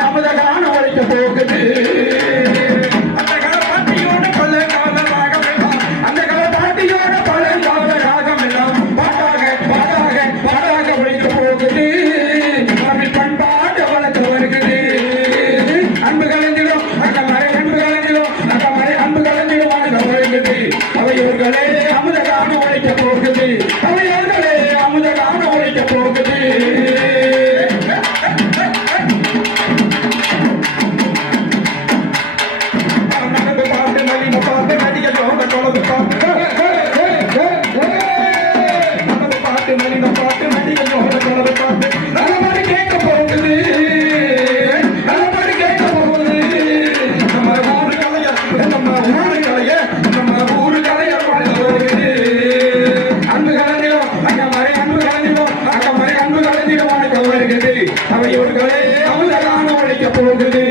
அமுதகான ஒழிக்க போகுது அந்த களப்பாட்டியோட பல கால ராகம் எல்லாம் அந்த களப்பாட்டியோட பல கால ராகம் எல்லாம் பாட்டாக பாட்டாக பாடாக ஒழிக்க போகுது தமிழ் பண்பாட்டு வளர்த்து வருகிறது அன்பு கலந்திடும் அந்த மறை அன்பு கலந்திடும் அந்த மறை அன்பு கலந்திடும் வருகிறது அவையோர்களே அமுதகான ஒழிக்க போகுது அவையோர்களே அமுதகான ஒழிக்க போகுது அவையோர்களே அமுதகான ஒழிக்க போகுது